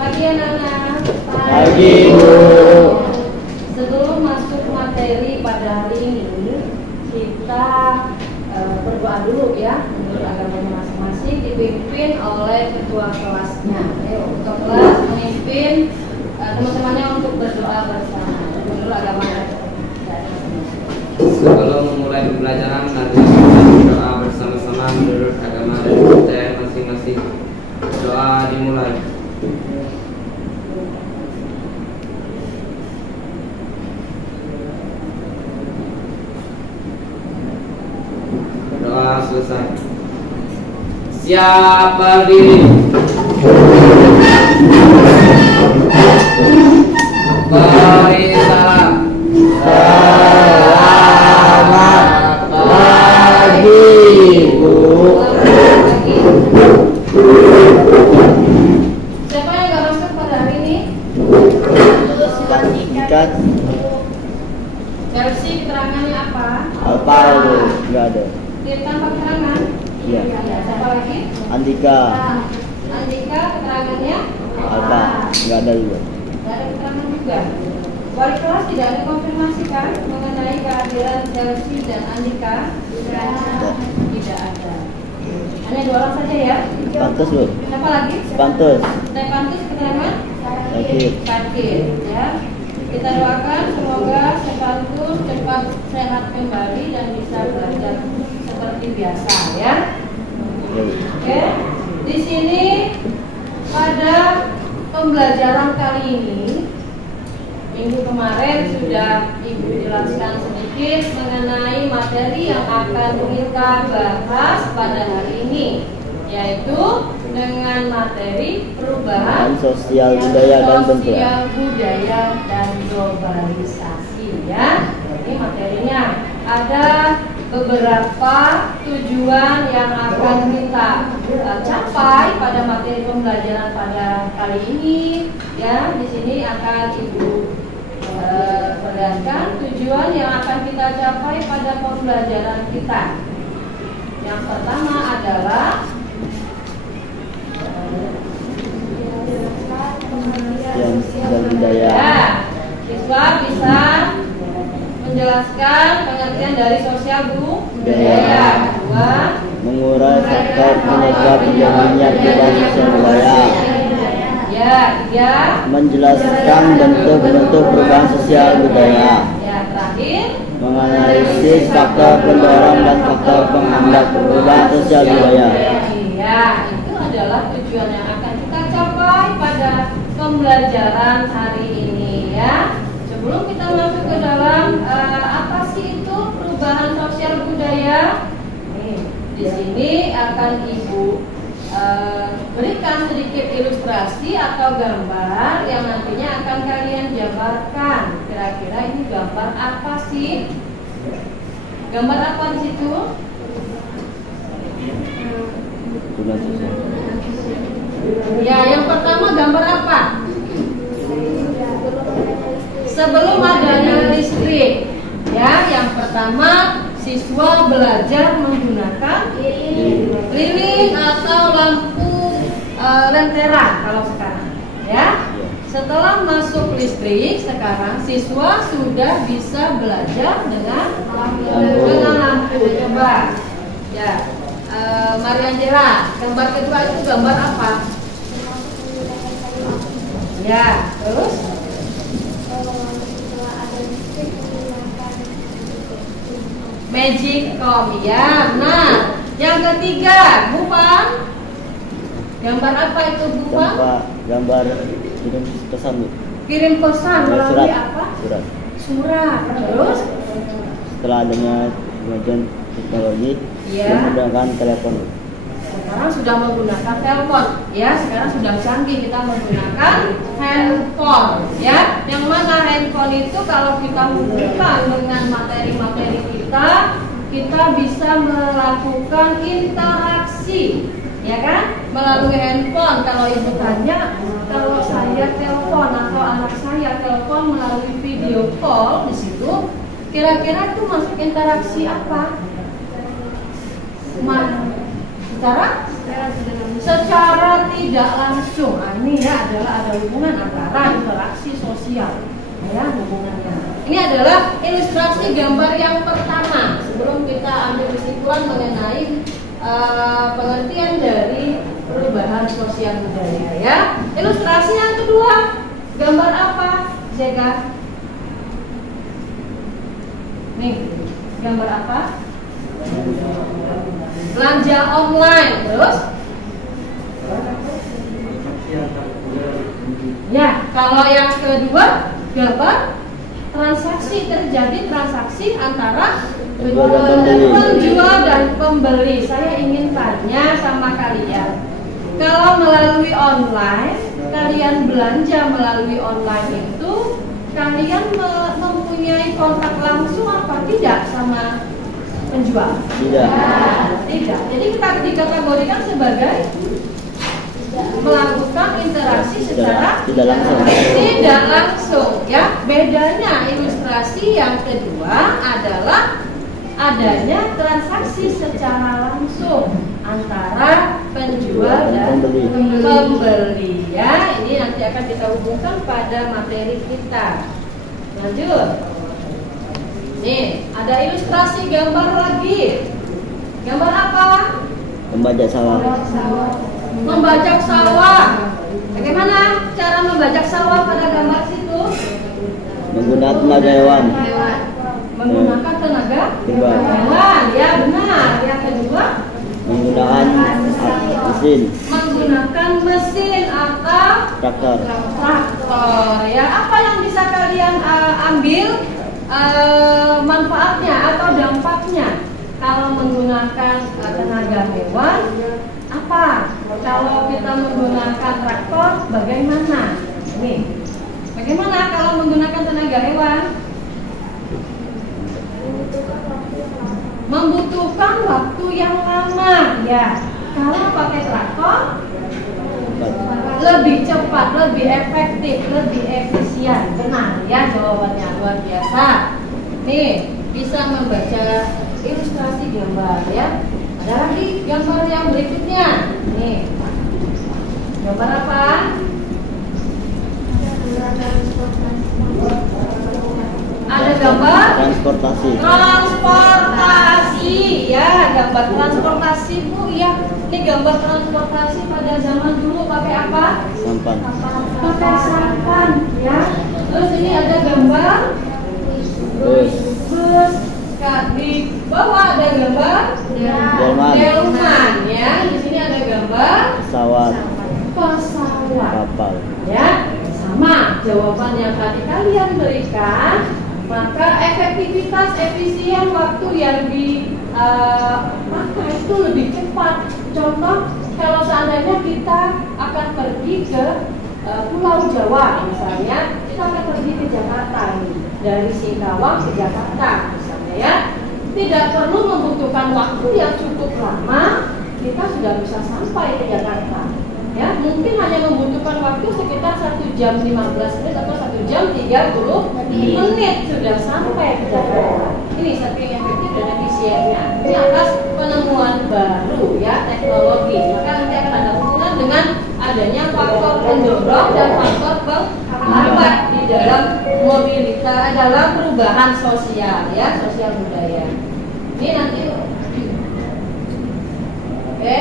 pagi anak-anak. Pagi, Bu. Sebelum masuk materi pada hari ini, kita berdoa dulu ya, menurut agamanya masing-masing, dipimpin oleh ketua kelasnya. Ayo, ketua kelas memimpin teman-temannya untuk berdoa bersama menurut agamanya. Sebelum memulai pembelajaran, nanti kita berdoa bersama-sama menurut agama dan budaya masing-masing. Doa dimulai. Doa selesai. Siap berdiri. Beri salam. Selamat pagi, Bu. Siapa yang nggak masuk pada hari ini? Ikat Versi keterangannya apa? apa, Bu? Nggak ada. Tanpa keterangan? Iya. Siapa lagi? Andika Andika keterangannya? apa? Nggak ada juga. Tidak ada keterangan juga. Wali kelas tidak ada konfirmasi kan mengenai kehadiran Chelsea dan Andika? Tidak ada. Hanya dua orang saja ya? Pantes, Bu. Siapa lagi? Pantes. Stefanus keterangan? Sakit. Sakit ya. Kita doakan semoga Stefanus cepat sehat kembali dan bisa belajar seperti biasa ya. Oke. Di sini pada pembelajaran kali ini, minggu kemarin sudah Ibu jelaskan sedikit mengenai materi yang akan kita bahas pada hari ini, yaitu dengan materi perubahan sosial budaya dan bentuk. sosial budaya dan globalisasi ya. Ini materinya ada beberapa tujuan yang akan kita capai pada materi pembelajaran pada kali ini ya. Di sini akan Ibu perlihatkan tujuan yang akan kita capai pada pembelajaran kita. Yang pertama adalah sosial budaya. ya, siswa bisa menjelaskan pengertian dari sosial budaya. Kedua, Mengurai faktor penyebab terjadinya perubahan sosial budaya. ya, tiga, Menjelaskan bentuk-bentuk perubahan sosial budaya. ya, terakhir, Menganalisis faktor pendorong dan faktor penghambat perubahan sosial budaya. ya, itu adalah tujuan yang akan kita capai pada pembelajaran hari ini ya. Sebelum kita masuk ke dalam apa sih itu perubahan sosial budaya? Nih, di sini akan Ibu berikan sedikit ilustrasi atau gambar yang nantinya akan kalian jabarkan. Kira-kira ini gambar apa sih? Gambar apa di situ? Ya, yang pertama gambar apa? Sebelum adanya listrik, ya, yang pertama siswa belajar menggunakan lilin atau lampu lentera kalau sekarang, ya. Setelah masuk listrik, sekarang siswa sudah bisa belajar dengan lampu. Coba, ya, Marianjela, gambar kedua itu gambar apa? Ya, terus? Magicom, ya. Nah, yang ketiga, Bupan. Gambar apa itu, Bupan? Gambar kirim pesan, Bu. Kirim pesan melalui apa? Surat. Surat. Terus? Setelah adanya kemajuan teknologi, Ya. menggunakan telepon. Sekarang sudah menggunakan telepon, ya. Sekarang sudah canggih, kita menggunakan handphone, ya. Yang mana handphone itu kalau kita hubungkan dengan materi-materi kita bisa melakukan interaksi, ya kan? Melalui handphone. Kalau Ibu tanya, kalau saya telepon atau anak saya telepon melalui video call di situ, kira-kira itu masuk interaksi apa? Secara tidak langsung. Ini ya adalah ada hubungan antara interaksi sosial, ya hubungannya. Ini adalah ilustrasi gambar yang pertama sebelum kita ambil kesimpulan mengenai pengertian dari perubahan sosial budaya. Ya, ilustrasi yang kedua, gambar apa, Jega? Nih, gambar apa? Belanja online, terus? Ya, kalau yang kedua gambar terjadi transaksi antara penjual dan pembeli. Saya ingin tanya sama kalian, kalau melalui online, kalian belanja melalui online itu, kalian mempunyai kontak langsung apa tidak sama penjual? Tidak. Tidak. Jadi kita dikategorikan sebagai melakukan interaksi secara tidak langsung, ya. Bedanya ilustrasi yang kedua adalah adanya transaksi secara langsung antara penjual dan pembeli, ya. Ini nanti akan kita hubungkan pada materi kita. Lanjut. Nih, ada ilustrasi gambar lagi. Gambar apa? Membajak sawah. Membajak sawah. Bagaimana cara membajak sawah pada gambar situ? Menggunakan tenaga hewan. Menggunakan tenaga hewan. Ya benar. Yang kedua, menggunakan mesin. Menggunakan mesin atau Traktor. Ya, apa yang bisa kalian ambil manfaatnya atau dampaknya kalau menggunakan tenaga hewan? Apa? Kalau kita menggunakan traktor, bagaimana? Nih, bagaimana kalau menggunakan tenaga hewan? Membutuhkan waktu yang lama, ya. Kalau pakai traktor, lebih cepat, lebih efektif, lebih efisien. Benar, ya jawabannya, luar biasa. Nih, bisa membaca ilustrasi gambar, ya. Ada lagi gambar yang berikutnya. Nih, gambar apa? Ada gambar transportasi, ya, gambar transportasi, Bu, ya. Ini gambar transportasi pada zaman dulu pakai apa? sampan, Pakai sampan, ya. Terus ini ada gambar bus, di bawah ada gambar delman, ya. Di sini ada gambar pesawat, kapal. Ya, sama jawaban yang tadi kalian berikan. Maka efektivitas, efisien waktu yang maka itu lebih cepat. Contoh, kalau seandainya kita akan pergi ke Pulau Jawa misalnya, kita akan pergi ke Jakarta nih, dari Singkawang ke Jakarta misalnya, ya, tidak perlu membutuhkan waktu yang cukup lama, kita sudah bisa sampai ke Jakarta. Ya, mungkin hanya membutuhkan waktu sekitar 1 jam 15 menit atau 1 jam 30 menit sudah sampai ke Jakarta. Ini saking efektif dan efisiennya. Ini atas penemuan baru, ya, teknologi. Maka nanti akan ada hubungan dengan adanya faktor pendorong dan faktor penghambat di dalam mobilitas, dalam perubahan sosial, ya, sosial budaya. Ini nanti, oke.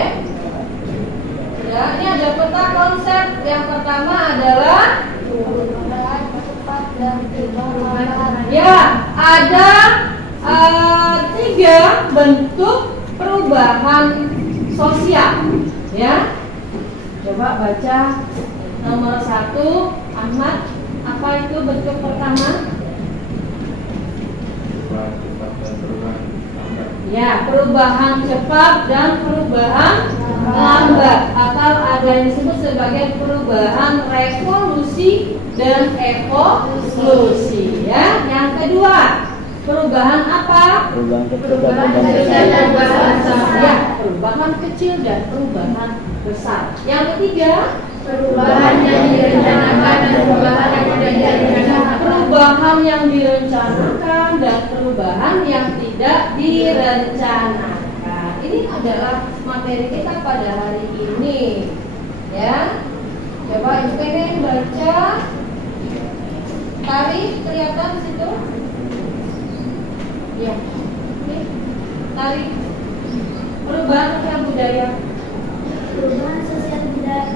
Ya, ini ada peta konsep. Yang pertama adalah ya, ada 3 bentuk perubahan sosial. Ya, coba baca nomor 1, Ahmad. Apa itu bentuk pertama? Ya, perubahan cepat dan perubahan lambat, atau ada yang disebut sebagai perubahan revolusi dan evolusi, ya. Yang kedua, perubahan apa? Perubahan kecil dan perubahan besar. Yang ketiga, perubahan yang direncanakan dan perubahan yang tidak direncanakan. Perubahan yang direncanakan dan perubahan yang tidak direncanakan. Ini adalah materi kita pada hari ini, ya. Perubahan sosial budaya.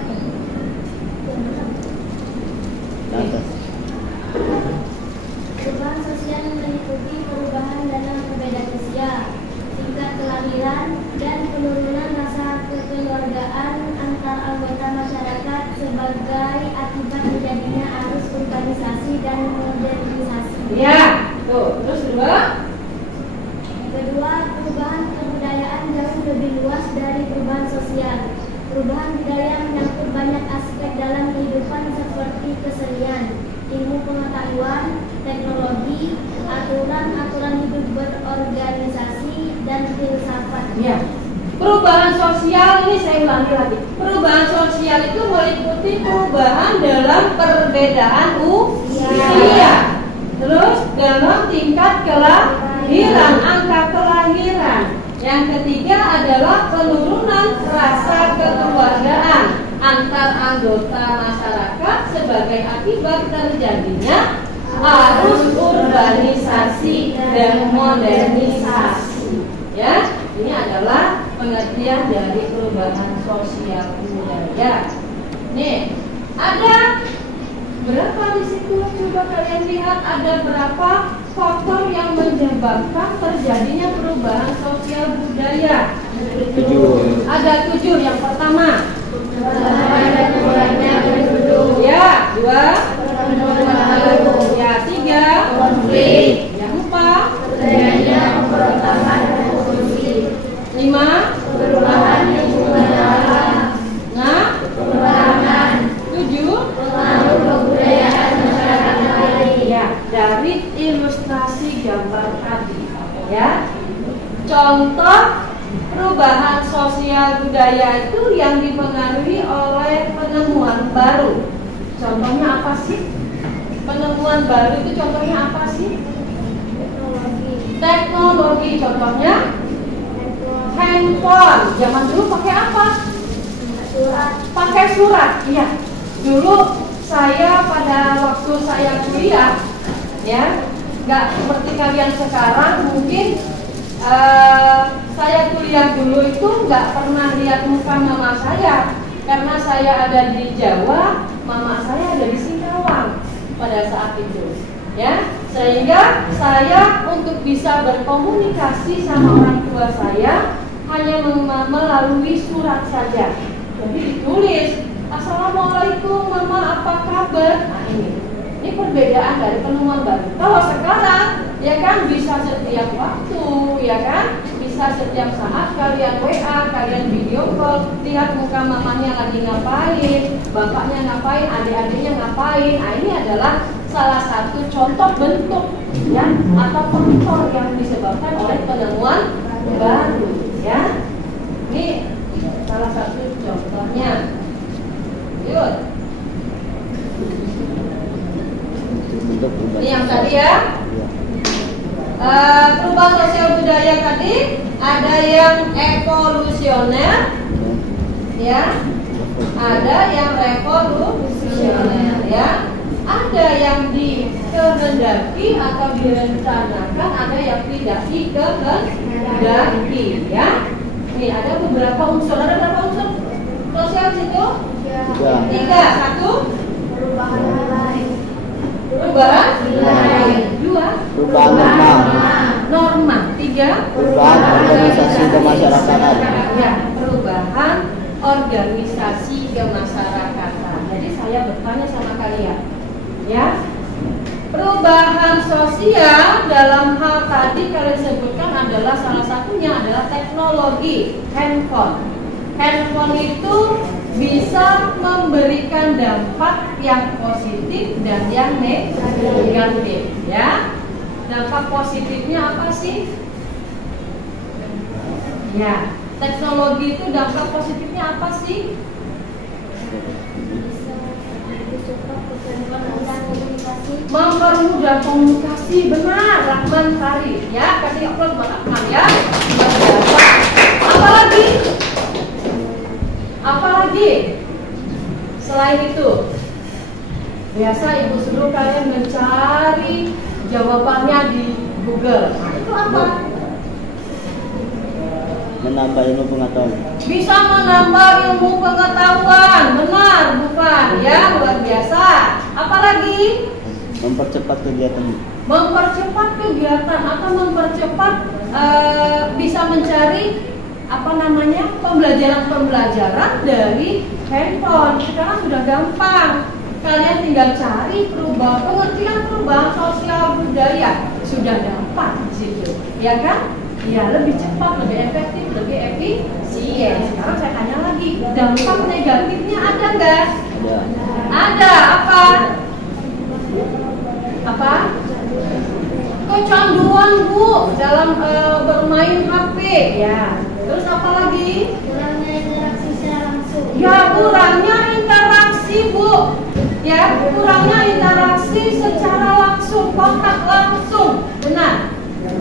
Perubahan sosial meliputi perubahan dalam perbedaan usia, tingkat kelahiran, dan penurunan rasa kekeluargaan antar anggota masyarakat sebagai akibat terjadinya arus urbanisasi dan modernisasi. Ya, tuh. Terus Kedua, perubahan kebudayaan jauh lebih luas dari perubahan sosial. Perubahan budaya menyangkut banyak aspek dalam kehidupan seperti kesenian, ilmu pengetahuan, teknologi, aturan-aturan hidup berorganisasi, dan filsafat. Ya. Perubahan sosial ini saya ulangi lagi. Perubahan sosial itu meliputi perubahan dalam perbedaan usia. Terus dalam tingkat kelahiran, angka kelahiran. Yang ketiga adalah penurunan rasa kekeluargaan antar anggota masyarakat sebagai akibat terjadinya arus urbanisasi dan modernisasi. Ya, ini adalah pengertian dari perubahan sosial budaya. Nih, ada berapa di situ? Coba kalian lihat ada berapa faktor yang menyebabkan terjadinya perubahan sosial budaya. 7. Ada 7. Yang pertama, ya, 2, ya, 3, konflik, yang 4, 5, perubahan lingkungan alam, 7, pengaruh kebudayaan masyarakat lain. Ya, dari ilustrasi gambar tadi, ya. Contoh perubahan sosial budaya itu yang dipengaruhi oleh penemuan baru. Contohnya apa sih? Penemuan baru itu contohnya apa sih? Teknologi. Contohnya handphone. Zaman dulu pakai apa? Pakai surat. Iya. Dulu saya pada waktu saya kuliah, ya, nggak seperti kalian sekarang. Mungkin saya kuliah dulu itu nggak pernah lihat muka mama saya karena saya ada di Jawa, mama saya ada di Singkawang pada saat itu, ya. Sehingga saya untuk bisa berkomunikasi sama orang tua saya hanya melalui surat saja. Jadi ditulis, "Assalamualaikum mama, apa kabar?" Nah, ini perbedaan dari penemuan baru. Kalau sekarang, ya kan, bisa setiap waktu, ya kan, bisa setiap saat kalian WA, kalian video call, lihat muka mamanya lagi ngapain, bapaknya ngapain, adik-adiknya ngapain. Nah, ini adalah salah satu contoh bentuk, ya, atau faktor yang disebabkan oleh penemuan baru, ya. Ini salah satu contohnya. Yuk. Ini yang tadi, ya. Perubahan sosial budaya tadi ada yang evolusioner, ya, ada yang revolusioner, ya, ada yang dikehendaki atau direncanakan, ada yang tidak dikehendaki, ya. Nih ada beberapa unsur. Ada berapa unsur sosial situ? 3. 1 Perubahan nilai. Perubahan nilai. 2 Perubahan norma. 3 perubahan organisasi kemasyarakatan. Ya, perubahan organisasi kemasyarakatan. Jadi saya bertanya sama kalian, ya, perubahan sosial dalam hal tadi kalian sebutkan adalah salah satunya adalah teknologi handphone. Handphone itu bisa memberikan dampak yang positif dan yang negatif, ya. Dampak positifnya apa sih? Ya, teknologi itu dampak positifnya apa sih? Mempermudah komunikasi, benar, Rahman Sari, ya. Kasih aplaus buat Rahman, ya. Apalagi? Apalagi selain itu, biasa ibu suruh kalian mencari jawabannya di Google. Nah, itu apa? menambah ilmu pengetahuan. Bisa menambah ilmu pengetahuan. Benar, bukan? Ya, luar biasa. Apalagi? Mempercepat kegiatan. Mempercepat kegiatan atau mempercepat bisa mencari pembelajaran dari handphone. Sekarang sudah gampang. Kalian tinggal cari pengertian perubahan sosial budaya, sudah dapat di situ, ya kan? Ya, lebih cepat, lebih efektif, lebih efisien. Sekarang saya tanya lagi, dampak negatifnya ada nggak? Ada. Apa? Kecanduan, Bu, dalam bermain HP, ya. Terus apa lagi? Kurangnya interaksi secara langsung. Ya, kurangnya interaksi, Bu. Ya, kurangnya interaksi secara langsung, kontak langsung. Benar.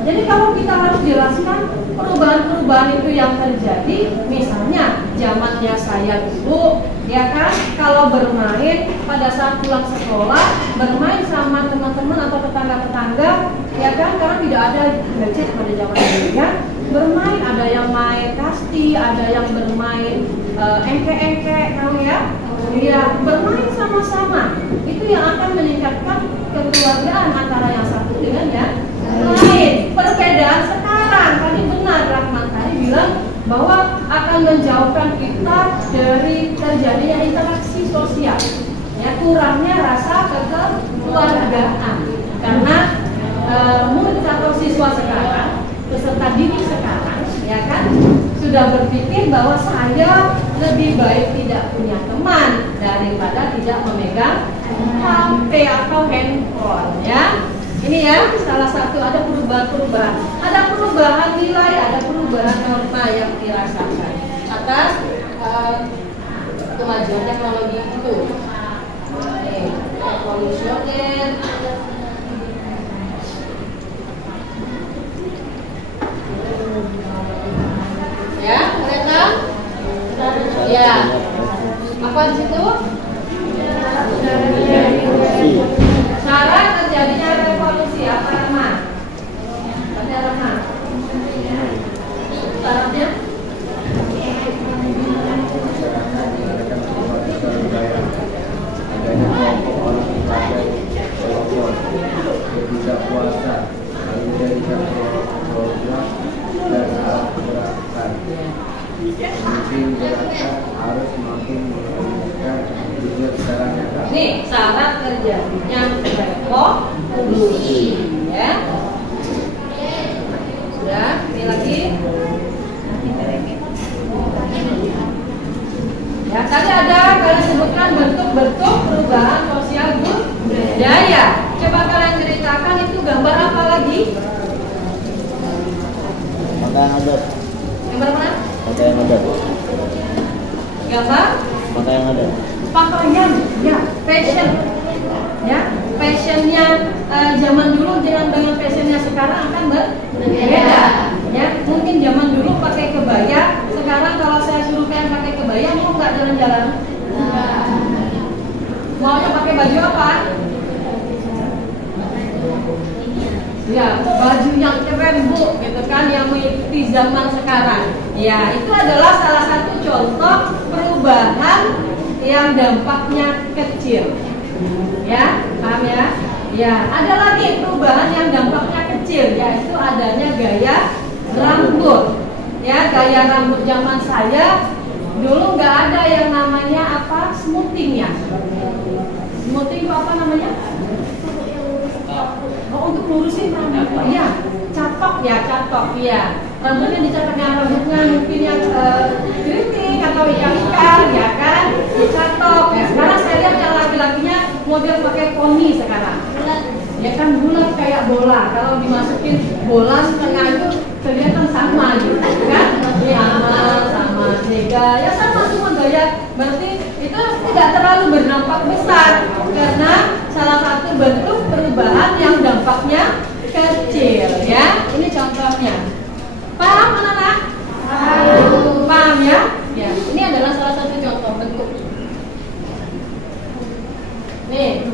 Jadi kalau kita harus jelaskan perubahan-perubahan itu yang terjadi, misalnya zamannya saya dulu, ya kan, kalau bermain pada saat pulang sekolah, bermain sama teman-teman atau tetangga-tetangga, ya kan, karena tidak ada gadget pada zaman dulu, ya. Bermain, ada yang main kasti, ada yang bermain engke-engke, tahu ya? Ya, bermain sama-sama. Itu yang akan meningkatkan kekeluargaan antara yang satu dengan yang lain. Perbedaan sekarang, tadi benar Rahman tadi bilang bahwa akan menjauhkan kita dari terjadinya interaksi sosial. Ya, kurangnya rasa kekeluargaan. Karena murid atau siswa sekarang, peserta didik sekarang, ya kan, sudah berpikir bahwa saya lebih baik tidak punya teman daripada tidak memegang HP atau handphone, ya. Ini ya, salah satu ada perubahan-perubahan, ada perubahan nilai, ada perubahan norma yang dirasakan atas kemajuan teknologi itu. Evolusioner. Ya, ternyata ya. Apa di situ? Syarat terjadinya revolusi apa, Rahman? Tanya Rahman. Syaratnya? Tidak puasa, menjadikan program dan alat gerakan. Mungkin gerakan harus makin menunjukkan juga secara nyata. Nih, syarat terjadinya revolusi, ya. Sudah, ini lagi. Ya, tadi ada kalian sebutkan bentuk-bentuk perubahan sosial budaya. Coba kalian ceritakan itu gambar apa lagi? Pakaian adat. Gambar mana? Pakaian adat. Gambar? Pakaian adat. Pakaian, ya, fashion, ya, fashionnya zaman dulu dengan fashionnya sekarang akan berbeda, ya. Mungkin zaman dulu pakai kebaya, sekarang kalau saya suruh kalian pakai kebaya, mau nggak jalan-jalan? Maunya pakai baju apa? Ya, baju yang keren, Bu, gitu kan, yang mengikuti zaman sekarang. Ya, itu adalah salah satu contoh perubahan yang dampaknya kecil. Ya, paham ya? Ya, ada lagi perubahan yang dampaknya kecil, yaitu adanya gaya rambut. Ya, gaya rambut zaman saya dulu nggak ada yang namanya apa, smoothing ya. Smoothing itu apa namanya? Oh, untuk lurusin rambut. Iya, catok ya, catok. Iya, rambutnya dicatoknya rambutnya mungkin yang keriting atau ikan-ikan, ya kan? Dicatok. Ya, sekarang saya lihat yang laki-lakinya model pakai poni sekarang. Ya kan, bulat kayak bola. Kalau dimasukin bola setengah itu kelihatan sama gitu kan? Sama Sega. Ya sama semua gaya. Berarti itu tidak terlalu berdampak besar karena salah satu bentuk perubahan yang dampaknya kecil, ya. Ini contohnya. Paham anak-anak? Paham ya? Ya, ini adalah salah satu contoh bentuk. Nih.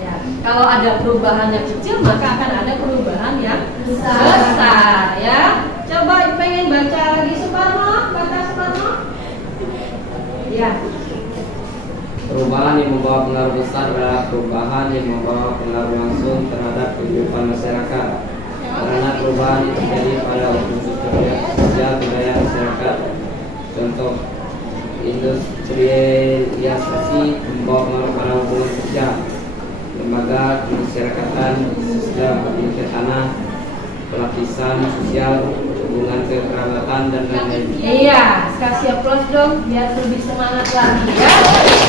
Ya, kalau ada perubahan yang kecil maka akan ada perubahan yang besar, ya. Coba pengen baca lagi Suparno, baca Suparno. Ya. Perubahan yang membawa pengaruh besar adalah perubahan yang membawa pengaruh langsung terhadap kehidupan masyarakat. Karena perubahan yang terjadi pada unsur sosial budaya masyarakat. Contoh, industrialisasi membawa pengaruh pada hubungan sosial, lembaga kemasyarakatan, sistem pemilikan tanah, pelapisan sosial, hubungan kekerabatan dan lain-lain. Iya, kasih aplaus dong biar lebih semangat lagi ya.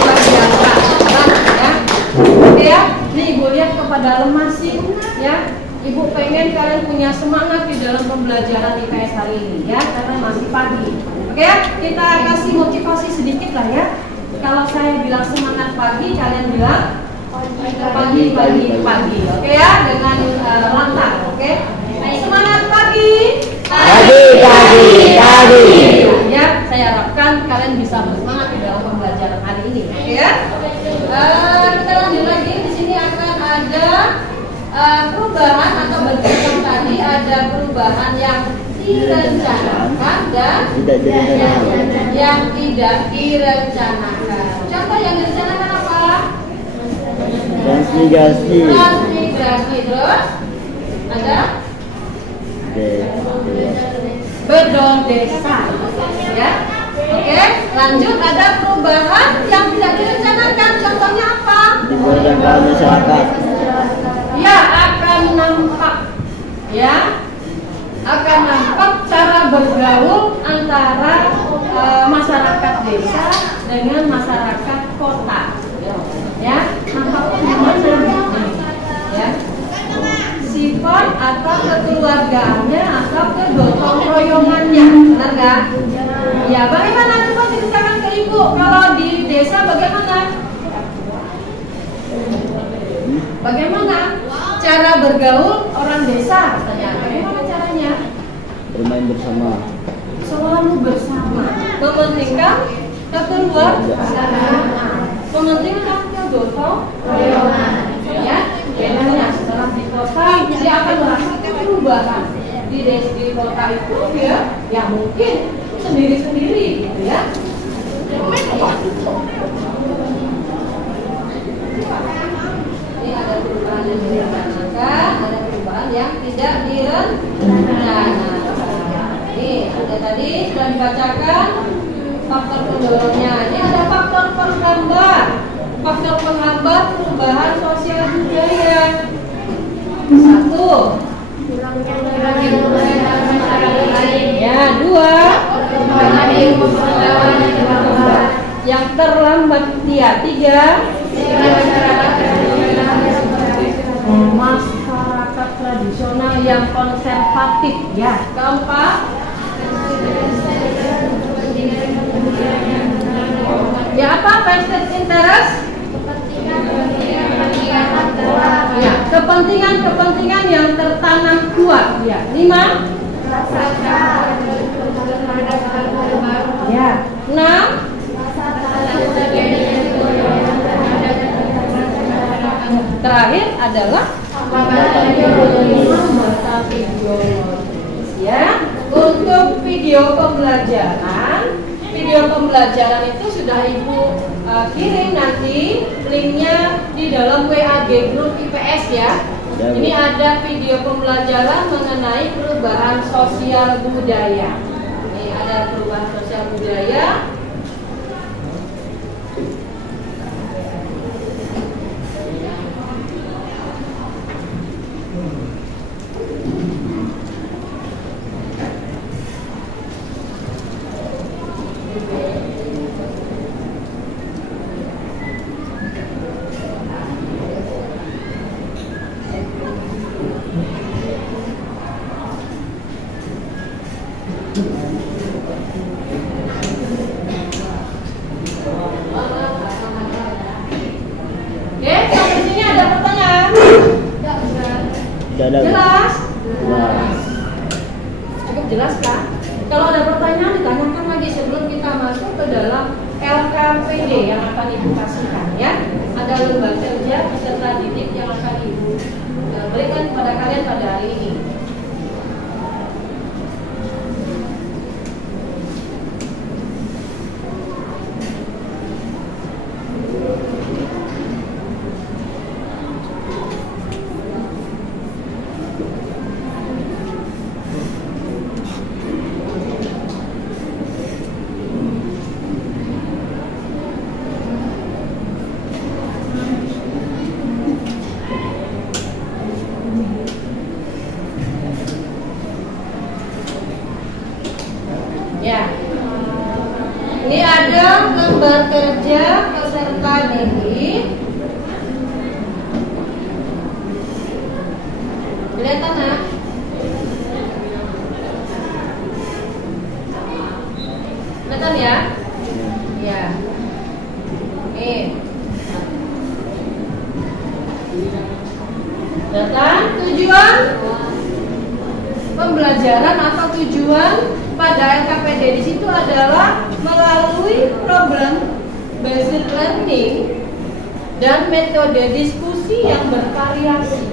Luar biasa, ya. Oke ya, nih Ibu lihat kepada masih ya. Ibu pengen kalian punya semangat di dalam pembelajaran IPS hari ini ya, karena masih pagi. Oke ya, kita kasih motivasi sedikit lah ya. Kalau saya bilang semangat pagi, kalian bilang pagi. Oke ya, dengan lantang. Oke, semangat pagi. Pagi. Ya, saya harapkan kalian bisa bersemangat di dalam pembelajaran hari ini. Oke ya. Kita lanjut lagi. Di sini akan ada perubahan atau berkaitan tadi ada perubahan yang direncanakan dan yang tidak direncanakan. Contoh yang direncanakan apa? Transmigrasi. Terus ada bedol desa. Ya. Oke, lanjut ada perubahan yang tidak direncanakan. Contohnya apa? Diperlukan masyarakat. Ya, akan nampak cara bergaul antara masyarakat desa dengan masyarakat kota. Ya, nampaknya gimana? Ya, sifat atau kekeluargaannya atau kegotong royongannya, benar nggak? Ya, bagaimana coba ceritakan ke Ibu kalau di desa bagaimana? Bagaimana cara bergaul orang desa? Bagaimana caranya? Bermain bersama. Selalu bersama. Mementingkan kekeluargaan. Mementingkan kegotong royongan. Ya, bedanya setelah di kota dia akan merasakan perubahan. Di kota itu ya mungkin sendiri-sendiri gitu ya. Ini ada perubahan yang direncanakan, ada perubahan yang tidak direncanakan. Ini ada tadi sudah dibacakan faktor pendorongnya. Ini ada faktor penghambat. Faktor penghambat perubahan sosial budaya. 1. Ya, 2. Yang terlambat dia. 3. Masyarakat tradisional yang konservatif ya. 4. Ya apa? Vested interest. Ya, kepentingan yang tertanam kuat ya. 5. Ya. 6. Terakhir adalah hambatan ideologis ya. Untuk video pembelajaran itu sudah Ibu kirim nanti linknya di dalam WAG grup IPS ya. Ini ada video pembelajaran mengenai perubahan sosial budaya. Ini ada perubahan sosial budaya. Jelas? Cukup jelas kan? Kalau ada pertanyaan ditanyakan lagi sebelum kita masuk ke dalam LKPD yang akan Ibu kasihkan ya. Ada lembar kerja peserta didik yang akan Ibu berikan kepada kalian pada hari ini. Pada lembar kerja peserta didik, kelihatan ya? Kelihatan ya? Ya. Oke. Kelihatan tujuan pembelajaran atau tujuan pada LKPD di situ adalah melalui problem based learning dan metode diskusi yang bervariasi.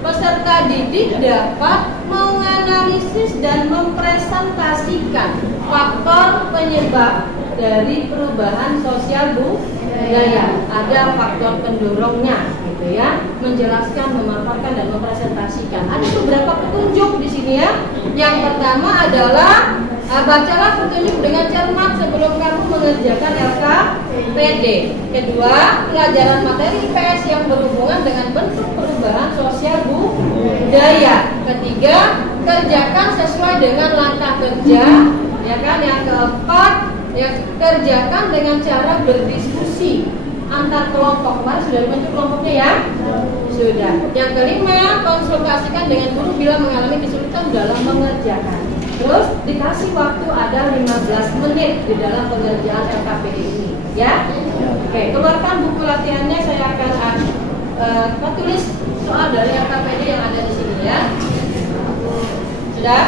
Peserta didik dapat menganalisis dan mempresentasikan faktor penyebab dari perubahan sosial budaya. Ada faktor pendorongnya, gitu ya. Menjelaskan, memaparkan dan mempresentasikan. Ada beberapa petunjuk di sini ya. Yang pertama adalah bacalah petunjuk dengan cermat sebelum kamu mengerjakan LKPD. Kedua, pelajaran materi IPS yang berhubungan dengan bentuk perubahan sosial budaya. Ketiga, kerjakan sesuai dengan langkah kerja. Ya kan? Yang keempat, ya, kerjakan dengan cara berdiskusi antar kelompok. Kemarin sudah dibentuk kelompoknya ya? Sudah. Yang kelima, konsultasikan dengan guru bila mengalami kesulitan dalam mengerjakan. Terus dikasih waktu ada 15 menit di dalam pengerjaan LKPD ini, ya. Oke, keluarkan buku latihannya. Saya akan tulis soal dari LKPD yang ada di sini ya. Sudah?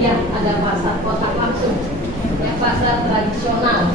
Ya, ada pasar kotak langsung, ya, pasar tradisional.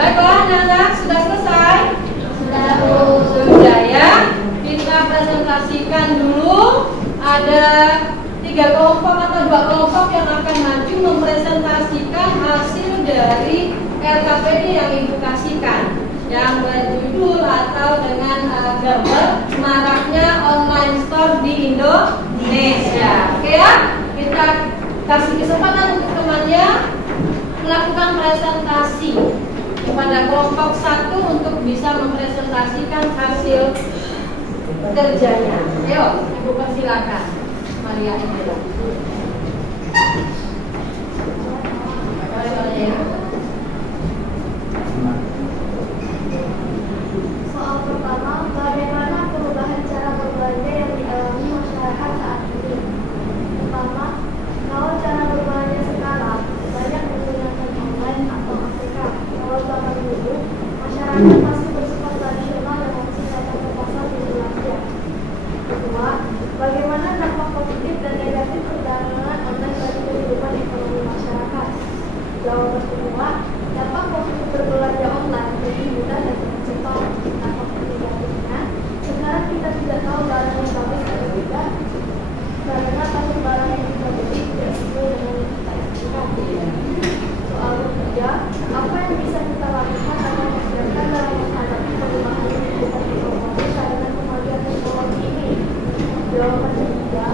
Baiklah anak-anak, sudah selesai? Sudah ya. Kita presentasikan dulu ada 3 kelompok atau 2 kelompok yang akan maju mempresentasikan hasil dari LKPD yang Ibu kasihkan, yang berjudul atau dengan gambar maraknya online store di Indonesia. Oke ya, kita kasih kesempatan untuk temannya melakukan presentasi kepada kelompok 1 untuk bisa mempresentasikan hasil kerjanya. Ayo, Ibu persilakan. Maria Indira. Soal pertama, bagaimana perubahan cara berbelanja yang dialami masyarakat saat ini? Pertama, kalau cara berbelanja sekarang banyak menggunakan online atau aplikasi. Kalau zaman dulu, masyarakat masih bersifat tradisional dan masih datang ke pasar berbelanja. Kedua, bagaimana dampak positif dan negatif perdagangan online bagi kehidupan ekonomi masyarakat? Jawaban kedua, dampak positif berbelanja online lebih mudah dan cepat. Dampak negatifnya, sekarang kita tidak tahu barang yang bagus atau tidak, karena tahun barang yang kita beli tidak sesuai dengan yang kita inginkan. Soal ketiga, apa yang bisa kita lakukan agar masyarakat dalam menghadapi perubahan kehidupan ekonomi karena kemajuan teknologi ini? Jawaban ketiga,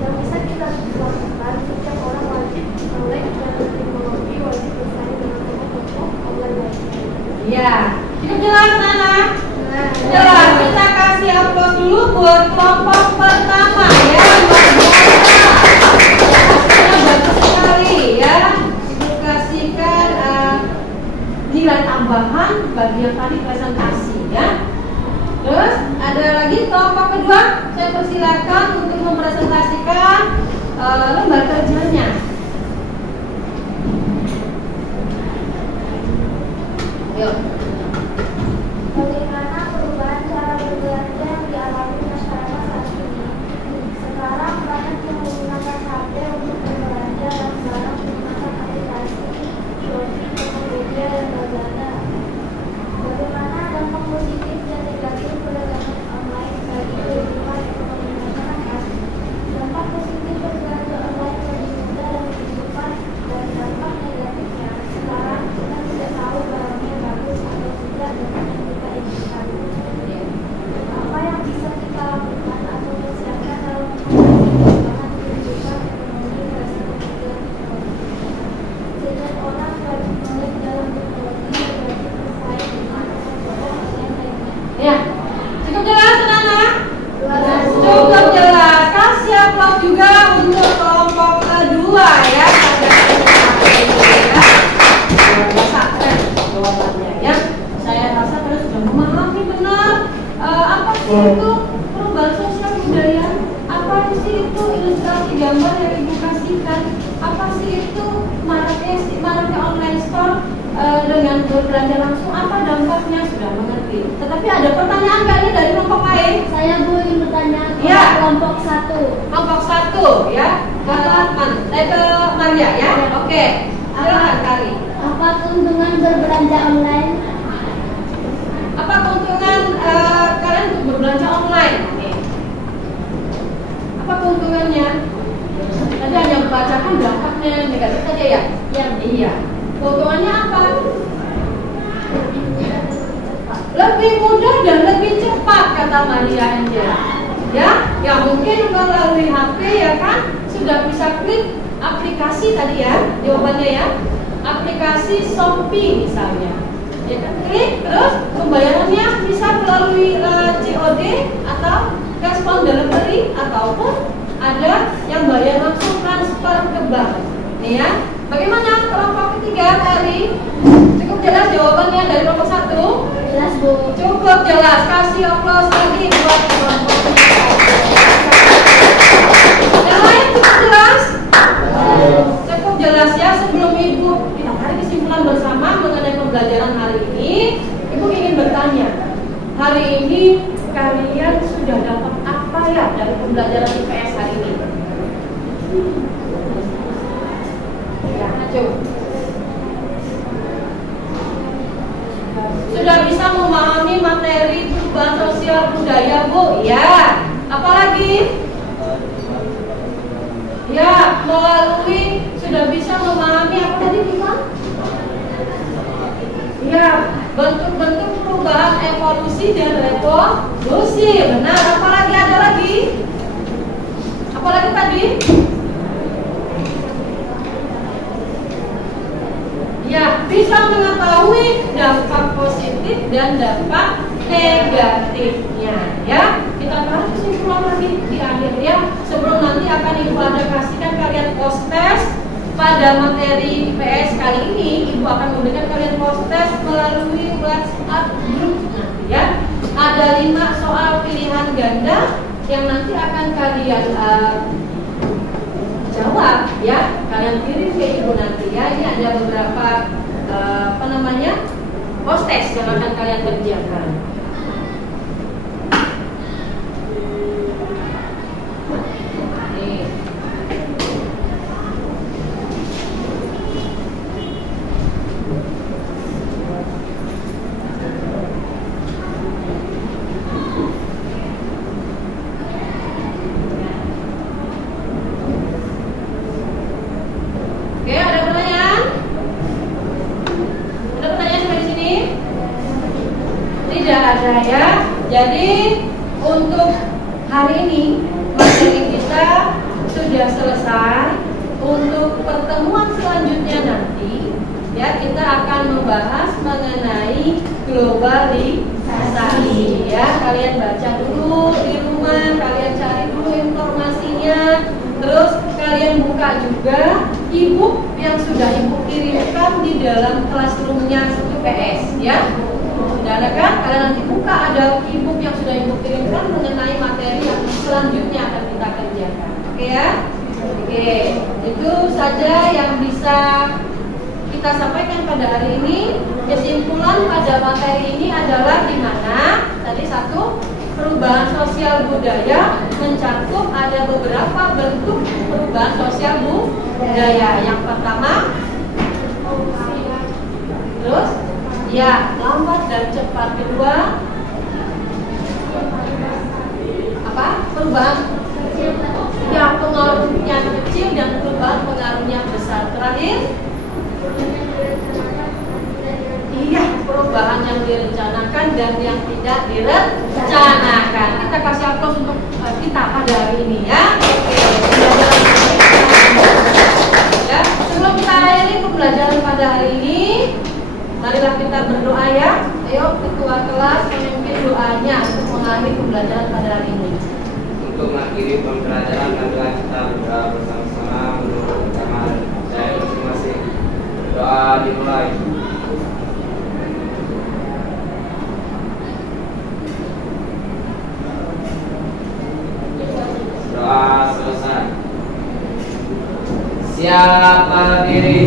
yang bisa kita lakukan, setiap orang wajib melek dan teknologi, wajib bersaing dengan toko-toko online lainnya. Ya, cukup jelas Nana? Jelas, kita kasih aplaus dulu buat kelompok pertama ya. Hasilnya bagus sekali ya. Ibu kasihkan nilai tambahan bagi yang tadi presentasi ya. Terus ada lagi kelompok kedua, saya persilakan untuk mempresentasikan lembar kerjanya. Yuk. Bagaimana perubahan cara berbelanja yang dialami masyarakat saat ini? Sekarang banyak yang menggunakan HP untuk berbelanja dan barang menggunakan aplikasi Shopee, Tokopedia, dan Lazada. Bagaimana dampak positif dan negatif perdagangan online bagi kehidupan ekonomi masyarakat? Dampak positif berbelanja online lebih mudah dan lebih cepat, dan dampak negatifnya sekarang kita tidak tahu barangnya bagus atau tidak dengan yang kita inginkan. Apa yang bisa kita lakukan atau persiapkan dalam menghadapi perubahan kehidupan ekonomi karena kemajuan teknologi? Setiap orang wajib melek dalam teknologi dan wajib bersaing dengan toko-toko online lainnya. Ya, cukup jelas Nana? Cukup jelas. Kasih aplaus juga untuk kelompok kedua ya. Jawabannya ya. Saya rasa kalian sudah memahami benar apa sih itu perubahan sosial budaya, apa sih itu ilustrasi gambar yang Ibu kasihkan, apa sih itu maraknya online store dengan berbelanja langsung, apa dampaknya, sudah mengerti. Tetapi ada pertanyaan nggak nih dari kelompok lain? Saya ingin bertanya ke Ya. kelompok 1. Kelompok 1 ya, ke Maria ya. Oke, silakan Kari. Apa keuntungan berbelanja online? Apa keuntungan kalian untuk berbelanja online? Nih. Apa keuntungannya? Tadi hanya membacakan dampaknya negatif saja ya? Iya. Keuntungannya apa? Lebih mudah dan lebih cepat kata Maria Angela. Ya mungkin melalui HP ya kan sudah bisa klik aplikasi tadi ya jawabannya ya. Aplikasi Shopee misalnya. Ya kan klik terus pembayarannya bisa melalui COD atau cash on delivery ataupun ada yang bayar langsung transfer ke bank. Nih ya. Bagaimana kelompok ketiga tadi? Cukup jelas jawabannya dari kelompok 1? Jelas, Bu. Cukup jelas. Kasih aplaus lagi buat kelompok ketiga. Yang lain cukup jelas? Cukup jelas ya. Sebelum Ibu kita tarik kesimpulan bersama mengenai pembelajaran hari ini, Ibu ingin bertanya, hari ini kalian sudah dapat apa ya dari pembelajaran IPS hari ini? Ya, coba. Sudah bisa memahami materi perubahan sosial budaya, Bu? Ya. Apalagi? melalui sudah bisa memahami apa tadi kita? Ya, bentuk-bentuk perubahan evolusi dan revolusi. Benar. Apalagi ada lagi? Apalagi tadi? Ya, bisa mengetahui dampak positif dan dampak negatifnya. Ya, kita tarik kesimpulan lagi di akhir ya. Sebelum nanti akan Ibu adaptasikan kalian post test pada materi IPS kali ini, Ibu akan memberikan kalian post test melalui WhatsApp group nanti ya. Ada 5 soal pilihan ganda yang nanti akan kalian jawab ya, kalian kirim ke Ibu nanti ya. Ini ada beberapa post test yang akan kalian kerjakan. Nih. Oke, ada pertanyaan? Ada pertanyaan sampai di sini? Tidak ada ya. Jadi untuk hari ini materi kita sudah selesai. Untuk pertemuan selanjutnya nanti ya, kita akan membahas mengenai globalisasi ya. Kalian baca dulu di rumah, kalian cari dulu informasinya. Terus kalian buka juga e-book yang sudah Ibu kirimkan di dalam classroomnya IPS ya. Sudah ada kan? Kalian nanti buka, ada e-book yang sudah Ibu kirimkan mengenai materi yang selanjutnya akan kita kerjakan. Oke ya? Oke, itu saja yang bisa kita sampaikan pada hari ini. Kesimpulan pada materi ini adalah di mana tadi satu, perubahan sosial budaya mencakup ada beberapa bentuk perubahan sosial budaya. Yang pertama, terus ya, lambat dan cepat. Kedua, apa? Perubahan ya, pengaruhnya kecil dan perubahan pengaruhnya besar. Terakhir, iya, perubahan yang direncanakan dan yang tidak direncanakan. Kita kasih aplaus untuk kita pada hari ini ya. Ya, sebelum kita akhiri pembelajaran pada hari ini, marilah kita berdoa ya. Ayo ketua kelas memimpin doanya untuk mengakhiri pembelajaran pada hari ini. Untuk mengakhiri pembelajaran, marilah kita berdoa bersama-sama menurut kamar saya masing-masing. Doa dimulai. Doa selesai. Siap berdiri.